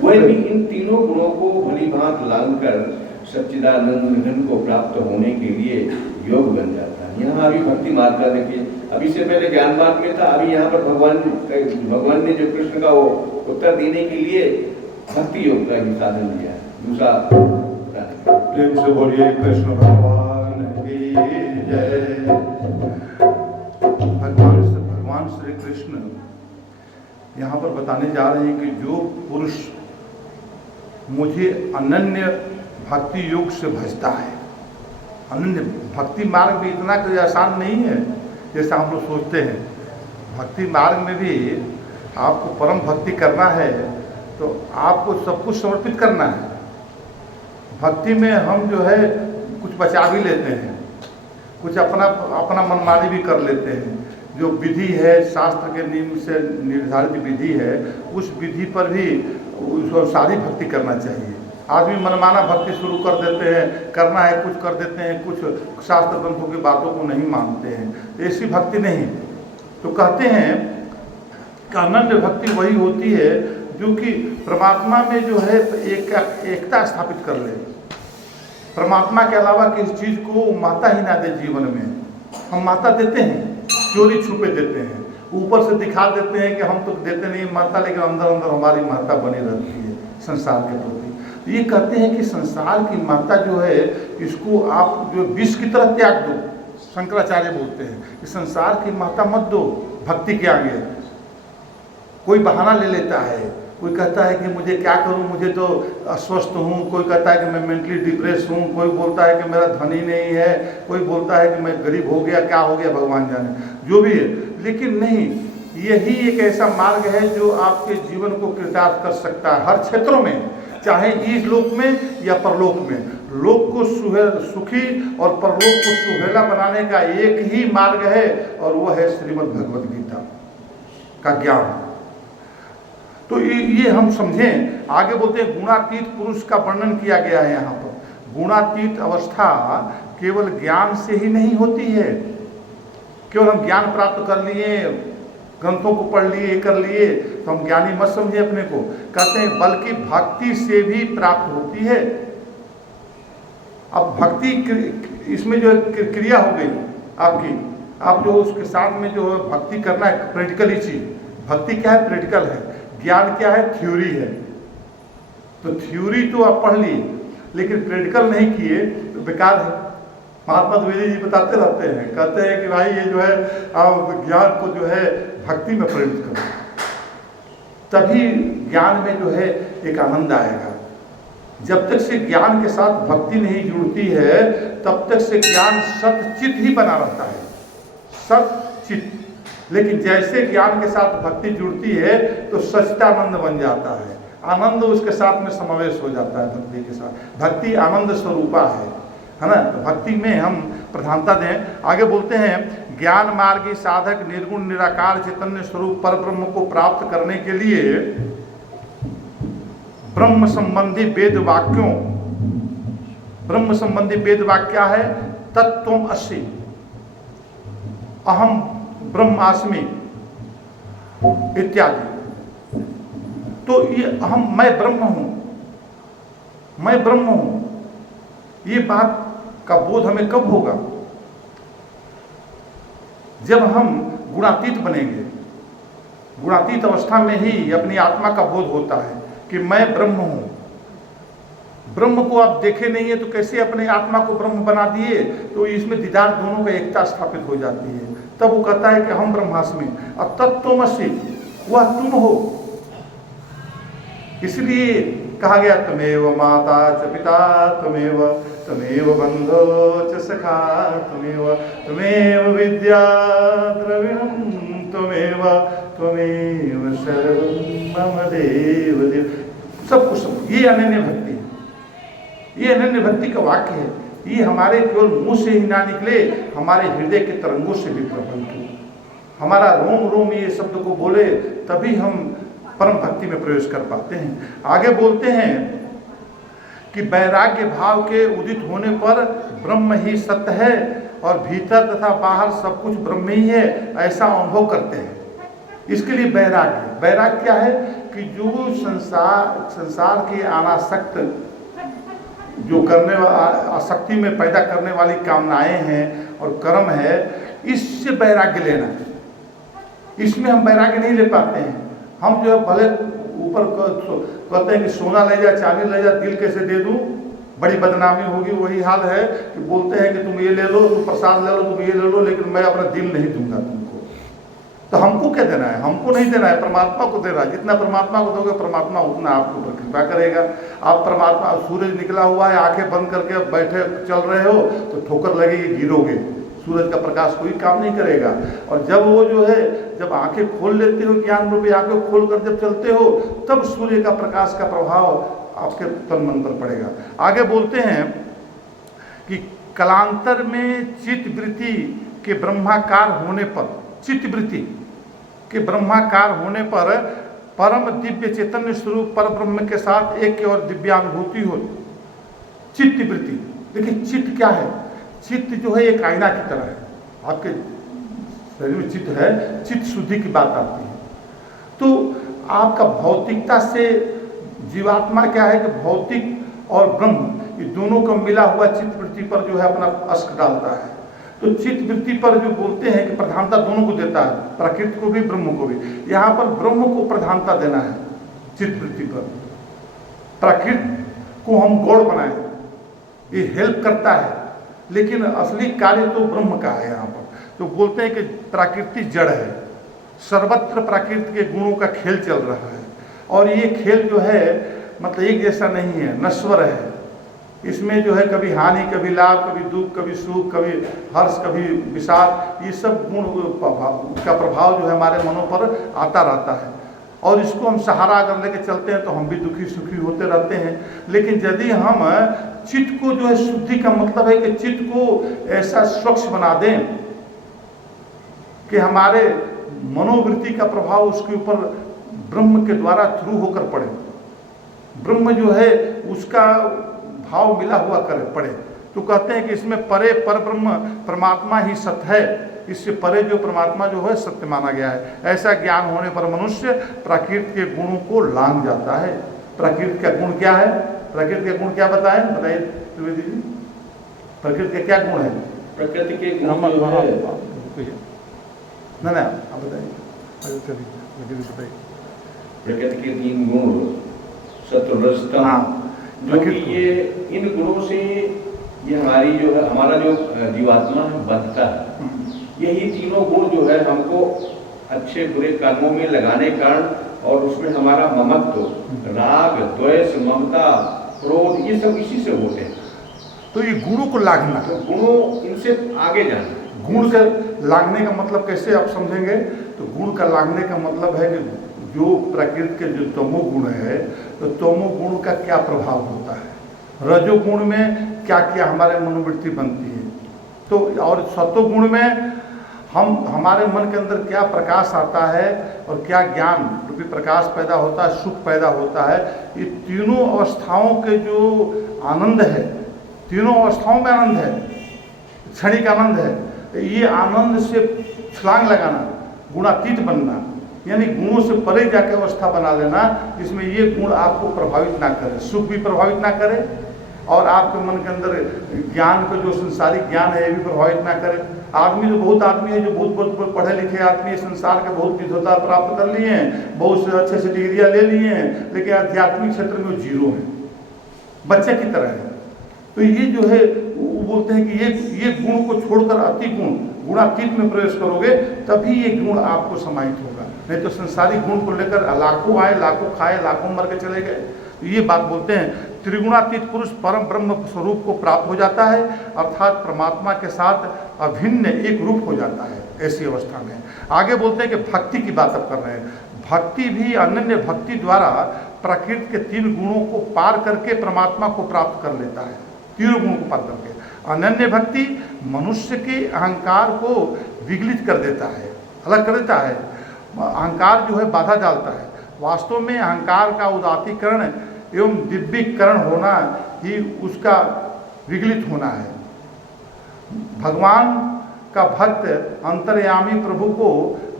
वह भी इन तीनों गुणों को भली भांत लांघकर सच्चिदानंद घन को प्राप्त होने के लिए योग बन जाता है। यहाँ अभी भक्ति मार्ग का देखिए, अभी से पहले ज्ञान मार्ग में था, अभी यहाँ पर भगवान ने जो कृष्ण का वो उत्तर देने के लिए भक्ति योग का ही साधन दिया है। दूसरा प्रेम से बोलिए कृष्ण भगवान की जय। भगवान श्री कृष्ण यहाँ पर बताने जा रहे हैं कि जो पुरुष मुझे अनन्य भक्ति योग से भजता है, अनन्य भक्ति मार्ग भी इतना कोई आसान नहीं है जैसा हम लोग सोचते हैं। भक्ति मार्ग में भी आपको परम भक्ति करना है तो आपको सब कुछ समर्पित करना है। भक्ति में हम जो है कुछ बचा भी लेते हैं, कुछ अपना मनमानी भी कर लेते हैं। जो विधि है, शास्त्र के नियम से निर्धारित विधि है, उस विधि पर भी उसको सारी भक्ति करना चाहिए। आदमी मनमाना भक्ति शुरू कर देते हैं, करना है कुछ कर देते हैं, कुछ शास्त्र ग्रंथों की बातों को नहीं मानते हैं, ऐसी भक्ति नहीं। तो कहते हैं कि अनन्य भक्ति वही होती है जो कि परमात्मा में जो है एकता स्थापित कर ले, परमात्मा के अलावा किसी चीज़ को माता ही ना दे जीवन में। हम माता देते हैं, चोरी छुपे देते हैं, ऊपर से दिखा देते हैं कि हम तो देते नहीं माता, लेकिन अंदर अंदर हमारी माता बनी रहती है संसार के प्रति। ये कहते हैं कि संसार की माता जो है इसको आप जो विष की तरह त्याग दो। शंकराचार्य बोलते हैं कि संसार की माता मत दो भक्ति के आगे। कोई बहाना ले लेता है, कोई कहता है कि मुझे क्या करूं, मुझे तो अस्वस्थ हूं, कोई कहता है कि मैं मेंटली डिप्रेस हूं, कोई बोलता है कि मेरा धनी नहीं है, कोई बोलता है कि मैं गरीब हो गया, क्या हो गया भगवान जाने, जो भी है। लेकिन नहीं, यही एक ऐसा मार्ग है जो आपके जीवन को कृतार्थ कर सकता है हर क्षेत्रों में, चाहे इस लोक में या परलोक में। लोक को सुखी और परलोक को सुहेला बनाने का एक ही मार्ग है और वह है श्रीमद् भगवद गीता का ज्ञान। तो ये हम समझें। आगे बोलते हैं गुणातीत पुरुष का वर्णन किया गया है यहाँ पर। गुणातीत अवस्था केवल ज्ञान से ही नहीं होती है। केवल हम ज्ञान प्राप्त कर लिए, ग्रंथों को पढ़ लिए, ये कर लिए तो हम ज्ञानी मत समझे अपने को। कहते हैं बल्कि भक्ति से भी प्राप्त होती है। अब भक्ति इसमें जो क्रिया हो गई आपकी, आप जो उसके साथ में जो भक्ति करना है प्रैक्टिकली चीज। भक्ति क्या है? प्रैक्टिकल है। ज्ञान क्या है? थ्योरी है। तो थ्योरी तो आप पढ़ लिए लेकिन प्रैक्टिकल नहीं किए तो बेकार है। महात्मा द्विवेदी जी बताते रहते हैं, कहते हैं कि भाई ये जो है आप ज्ञान को जो है भक्ति में परिणत करो, तभी ज्ञान में जो है एक आनंद आएगा। जब तक से ज्ञान के साथ भक्ति नहीं जुड़ती है तब तक से ज्ञान सतचित ही बना रहता है, सतचित। लेकिन जैसे ज्ञान के साथ भक्ति जुड़ती है तो सच्चिदानंद बन जाता है, आनंद उसके साथ में समावेश हो जाता है। भक्ति के साथ भक्ति आनंद स्वरूपा है ना। तो भक्ति में हम प्रधानता दें। आगे बोलते हैं ज्ञान मार्गी साधक निर्गुण निराकार चैतन्य स्वरूप पर ब्रह्म को प्राप्त करने के लिए ब्रह्म संबंधी वेद वाक्यों, ब्रह्म संबंधी वेद वाक्य क्या है? तत्त्वम् असि, अहम ब्रह्मास्मि इत्यादि। तो ये मैं ब्रह्म हूं, मैं ब्रह्म हूं, ये बात का बोध हमें कब होगा? जब हम गुणातीत बनेंगे। गुणातीत अवस्था में ही अपनी आत्मा का बोध होता है कि मैं ब्रह्म हूं। ब्रह्म को आप देखे नहीं है तो कैसे अपने आत्मा को ब्रह्म बना दिए? तो इसमें दीदार दोनों का एकता स्थापित हो जाती है। तब वो कहता है कि हम ब्रह्मास्मि और तत्त्वमसि, वह तुम हो। इसलिए कहा गया त्वमेव माता च पिता त्वमेव बंधो च सखा त्वमेव विद्या द्रविणं त्वमेव सर्वं मम देव देव। सब कुछ ये अनन्य भक्ति है। ये अनन्य भक्ति का वाक्य है। ये हमारे केवल मुंह से ही ना निकले, हमारे हृदय के तरंगों से भी प्रबंध हो। हमारा रोम रोम ये शब्द को बोले तभी हम परम भक्ति में प्रवेश कर पाते हैं। आगे बोलते हैं कि वैराग्य भाव के उदित होने पर ब्रह्म ही सत्य है और भीतर तथा बाहर सब कुछ ब्रह्म ही है, ऐसा अनुभव करते हैं। इसके लिए वैराग्य क्या है कि जो संसार के अनासक्त जो करने आसक्ति में पैदा करने वाली कामनाएं हैं और कर्म है, इससे वैराग्य लेना। इसमें हम वैराग्य नहीं ले पाते हैं। हम जो है भले ऊपर कहते हैं कि सोना ले जा, चांदी ले जा, दिल कैसे दे दूं, बड़ी बदनामी होगी। वही हाल है कि बोलते हैं कि तुम ये ले लो, तुम प्रसाद ले लो, तुम ये ले लो, लेकिन मैं अपना दिल नहीं दूंगा तुमको। तो हमको क्या देना है? हमको नहीं देना है, परमात्मा को दे रहा है। जितना परमात्मा को दोगे, परमात्मा उतना आपके ऊपर कृपा करेगा। आप परमात्मा, सूरज निकला हुआ है, आंखें बंद करके बैठे चल रहे हो तो ठोकर लगेगी, गिरोगे। सूरज का प्रकाश कोई काम नहीं करेगा। और जब वो जो है, जब आंखें खोल लेते हो, ज्ञान रूपी आंखें खोल कर जब चलते हो, तब सूर्य का प्रकाश का प्रभाव आपके तन मन पर पड़ेगा। आगे बोलते हैं कि कलांतर में चित्त वृत्ति के ब्रह्माकार होने पर, चित्त वृत्ति के ब्रह्माकार होने पर परम दिव्य चैतन्य स्वरूप पर ब्रह्म के साथ एक और दिव्यानुभूति हो। चित्त वृत्ति, देखिए चित्त क्या है? चित्त जो है एक आईना की तरह है। आपके शरीर में चित्त है, चित्त शुद्धि की बात आती है। तो आपका भौतिकता से जीवात्मा क्या है कि भौतिक और ब्रह्म ये दोनों का मिला हुआ चित्त वृत्ति पर जो है अपना अस्क डालता है। तो चित्त वृत्ति पर जो बोलते हैं कि प्रधानता दोनों को देता है, प्रकृति को भी ब्रह्म को भी। यहाँ पर ब्रह्म को प्रधानता देना है चित्त वृत्ति पर। प्रकृति को हम गौड़ बनाए, ये हेल्प करता है, लेकिन असली कार्य तो ब्रह्म का है। यहाँ पर तो बोलते हैं कि प्रकृति जड़ है, सर्वत्र प्रकृति के गुणों का खेल चल रहा है। और ये खेल जो है मतलब एक जैसा नहीं है, नश्वर है। इसमें जो है कभी हानि, कभी लाभ, कभी दुख, कभी सुख, कभी हर्ष, कभी विषाद, ये सब गुण का प्रभाव जो है हमारे मनों पर आता रहता है। और इसको हम सहारा अगर लेके चलते हैं तो हम भी दुखी सुखी होते रहते हैं। लेकिन यदि हम चित्त को जो है, शुद्धि का मतलब है कि चित्त को ऐसा स्वच्छ बना दें कि हमारे मनोवृत्ति का प्रभाव उसके ऊपर ब्रह्म के द्वारा थ्रू होकर पड़े। ब्रह्म जो है उसका भाव मिला हुआ करे पड़े। तो कहते हैं कि इसमें परे पर ब्रह्म परमात्मा ही सत्य है, इससे परे जो परमात्मा जो है सत्य माना गया है। ऐसा ज्ञान होने पर मनुष्य प्रकृति के गुणों को लांघ जाता है। प्रकृति का गुण क्या है? प्रकृति का गुण क्या बताएं? बताइए त्रिवेदी जी, प्रकृति का क्या गुण है? प्रकृति के गुण ना आप बताइए। प्रकृति के 3 गुण, सत्व रज तम, जो कि ये इन गुणों से ये हमारी जो है, हमारा जो जीवात्मा है बंधता है। यही तीनों गुण जो है हमको अच्छे बुरे कर्मों में लगाने का कारण, और उसमें हमारा ममत्व, राग, द्वेष, ममता, क्रोध, ये सब इसी से होते हैं। तो ये गुणों को लांघना, तो गुणों इनसे आगे जाना। गुण से लांघने का मतलब कैसे आप समझेंगे? तो गुण का लांघने का मतलब है कि जो प्रकृति के जो तमोगुण है, तो तमोगुण का क्या प्रभाव होता है, रजोगुण में क्या क्या हमारे मनोवृत्ति बनती है, तो और सत्वगुण में हमारे मन के अंदर क्या प्रकाश आता है और क्या ज्ञान रूपी प्रकाश पैदा होता है, सुख पैदा होता है। ये तीनों अवस्थाओं के जो आनंद है, तीनों अवस्थाओं में आनंद है, क्षणिक आनंद है। ये आनंद से छलांग लगाना, गुणातीत बनना, यानी गुणों से परे जाके अवस्था बना लेना जिसमें ये गुण आपको प्रभावित ना करे, सुख भी प्रभावित ना करे और आपके मन के अंदर ज्ञान का जो संसारिक ज्ञान है ये भी प्रभावित ना करे। आदमी तो बहुत आदमी है जो बहुत पढ़े लिखे आदमी है, संसार के बहुत विद्वता प्राप्त कर लिए हैं, बहुत से अच्छे से डिग्रियाँ ले लिए हैं, लेकिन आध्यात्मिक क्षेत्र में वो जीरो है, बच्चे की तरह है। तो ये जो है वो बोलते हैं कि ये गुण को छोड़कर अति गुणातीत में प्रवेश करोगे तभी ये गुण आपको समाहित होगा। नहीं तो संसारिक गुण को लेकर लाखों आए, लाखों खाए, लाखों मर के चले गए। तो ये बात बोलते हैं त्रिगुणातीत पुरुष परम ब्रह्म स्वरूप को प्राप्त हो जाता है, अर्थात परमात्मा के साथ अभिन्न एक रूप हो जाता है ऐसी अवस्था में। आगे बोलते हैं कि भक्ति की बात अब कर रहे हैं। भक्ति भी अनन्य भक्ति द्वारा प्रकृति के 3 गुणों को पार करके परमात्मा को प्राप्त कर लेता है। तीनों गुणों को पार करके अनन्य भक्ति मनुष्य के अहंकार को विगलित कर देता है, अलग कर देता है। अहंकार जो है बाधा डालता है। वास्तव में अहंकार का उदातीकरण एवं दिव्यीकरण होना ही उसका विगलित होना है। भगवान का भक्त अंतर्यामी प्रभु को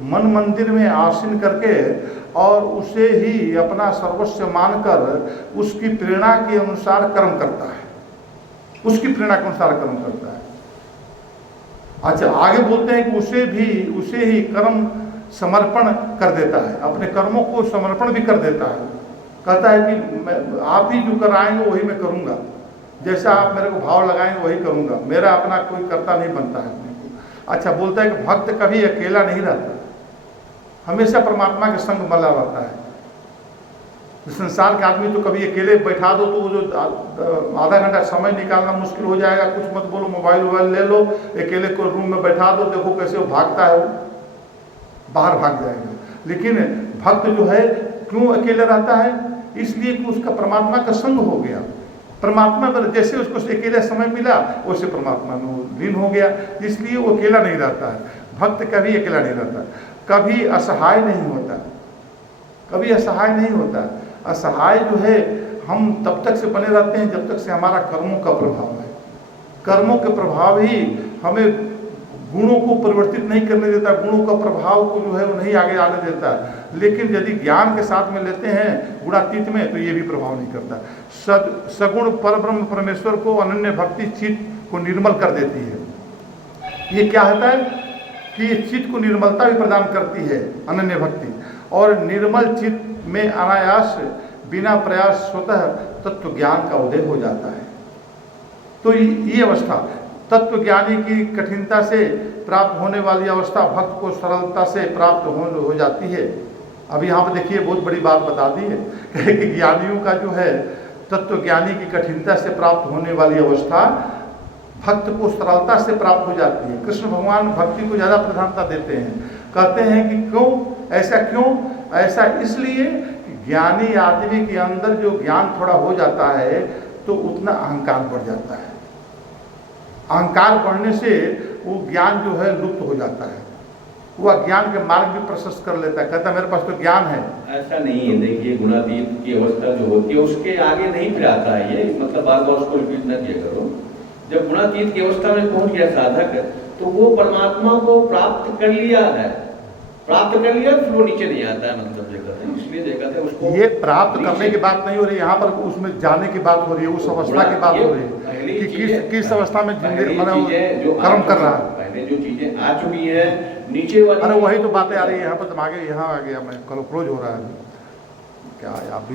मन मंदिर में आसीन करके और उसे ही अपना सर्वस्व मानकर उसकी प्रेरणा के अनुसार कर्म करता है, उसकी प्रेरणा के अनुसार कर्म करता है। अच्छा, आगे बोलते हैं कि उसे ही कर्म समर्पण कर देता है, अपने कर्मों को समर्पण भी कर देता है। कहता है कि आप ही जो कराएंगे वही मैं करूँगा, जैसा आप मेरे को भाव लगाएंगे वही करूँगा, मेरा अपना कोई कर्ता नहीं बनता है अपने को। अच्छा, बोलता है कि भक्त कभी अकेला नहीं रहता, हमेशा परमात्मा के संग मला रहता है। संसार के आदमी तो कभी अकेले बैठा दो तो वो जो आधा घंटा समय निकालना मुश्किल हो जाएगा, कुछ मत बोलो, मोबाइल वोबाइल ले लो, अकेले को रूम में बैठा दो, देखो कैसे वो भागता है, वो बाहर भाग जाएगा। लेकिन भक्त जो है क्यों अकेले रहता है? इसलिए कि उसका परमात्मा का संग हो गया, परमात्मा पर जैसे उसको अकेले समय मिला वैसे परमात्मा में वो लीन हो गया, इसलिए वो अकेला नहीं रहता है। भक्त कभी अकेला नहीं रहता, कभी असहाय नहीं होता, कभी असहाय नहीं होता। असहाय जो है हम तब तक से बने रहते हैं जब तक से हमारा कर्मों का प्रभाव है। कर्मों के प्रभाव ही हमें गुणों को परिवर्तित नहीं करने देता, गुणों का प्रभाव को जो है वो नहीं आगे आने देता। लेकिन यदि ज्ञान के साथ में लेते हैं गुणातीत में तो ये भी प्रभाव नहीं करता। सगुण परब्रह्म परमेश्वर को अनन्य भक्ति चित्त को निर्मल कर देती है। ये क्या होता है कि चित्त को निर्मलता भी प्रदान करती है अनन्य भक्ति, और निर्मल चित्त में अनायास बिना प्रयास स्वतः तत्व ज्ञान का उदय हो जाता है। तो ये अवस्था तत्व ज्ञानी की कठिनता से प्राप्त होने वाली अवस्था भक्त को सरलता से प्राप्त हो जाती है। अब यहाँ पर देखिए बहुत बड़ी बात बता दी है कि ज्ञानियों का जो है तत्व ज्ञानी की कठिनता से प्राप्त होने वाली अवस्था भक्त को सरलता से प्राप्त हो जाती है। कृष्ण भगवान भक्ति को ज़्यादा प्रधानता देते हैं, कहते हैं कि क्यों ऐसा, क्यों ऐसा? इसलिए कि ज्ञानी आदमी के अंदर जो ज्ञान थोड़ा हो जाता है तो उतना अहंकार बढ़ जाता है। अहंकार बढ़ने से वो ज्ञान जो है लुप्त हो जाता है, वह ज्ञान के मार्ग भी प्रशस्त कर लेता है, कहता है मेरे पास तो ज्ञान है। ऐसा नहीं है, देखिए गुणातीत की अवस्था जो होती है उसके आगे नहीं फिर आता है ये, मतलब बार बार उसको रिपीट न किया करो। जब गुणातीत की अवस्था में पहुंच गया साधक तो वो परमात्मा को प्राप्त कर लिया है, प्राप्त कर लिया फिर वो नीचे नहीं आता है, मतलब ये कहते हैं। इसलिए देखा था उसको ये प्राप्त करने की बात नहीं हो रही, यहाँ पर उसमें जाने की बात हो रही है, उस अवस्था की बात हो रही है कि किस अवस्था में कर्म कर रहा है। पहले जो चीजें आ चुकी है नीचे वाली, अरे वही तो बातें आ रही है यहाँ पर, आगे यहाँ आ गया मैं क्लोज हो रहा है क्या आप भी